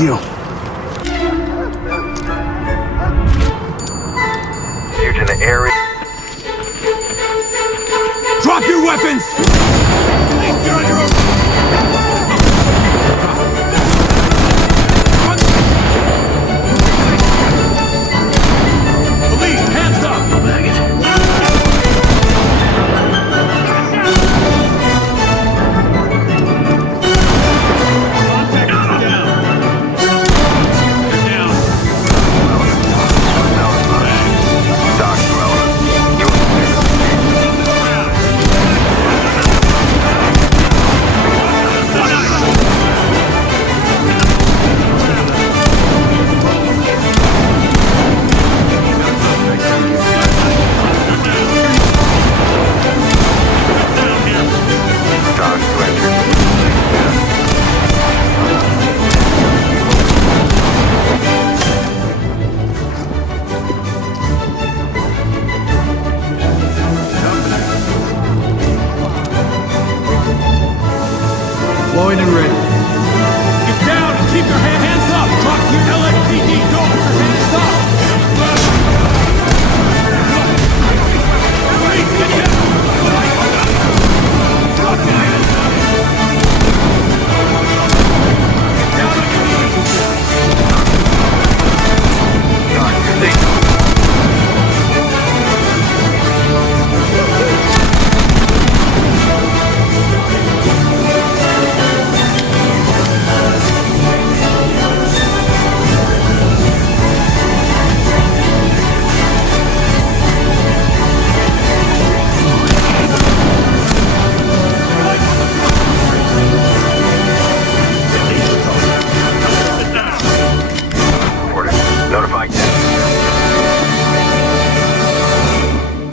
you. Huge in the area. Drop your weapons! You're on your own. Police, hands up! Deployed and ready. Get down and keep your hands up! Drop your